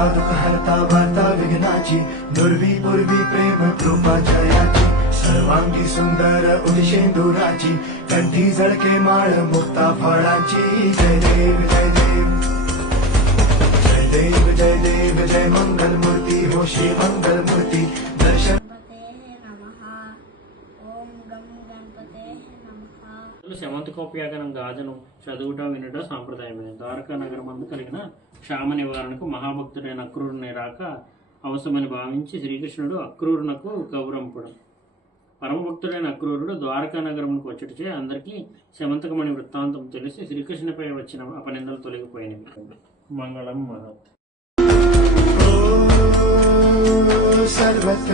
हरता दुख हरता वार्ता विघ्नाची दुर्वी पूर्वी प्रेम कृपा जयाची सर्वांगी सुंदर उदिशेंदुराची कंठी झळके माळ मुक्ता फळाची जय देव जय देव जय देव जय देव जय मंगल मूर्ती हो श्री मंगल मूर्ती दर्शन శమంతకోపయాగనం గాజను చదువుట వినుట సాంప్రదాయమే. ద్వారకా నగరం మందు కలిగిన క్షామ నివారణకు మహాభక్తుడైన అక్రూరుని రాక అవసరమని భావించి శ్రీకృష్ణుడు అక్రూరునకు గౌరవంపడం. పరమభక్తుడైన అక్రూరుడు ద్వారకా నగరంకు వచ్చుటచే అందరికీ శమంతకమణి వృత్తాంతం తెలిసి శ్రీకృష్ణునిపై వచ్చిన అపనిందలు తొలగిపోయినవి. మంగళం మహత్. सर्वत्र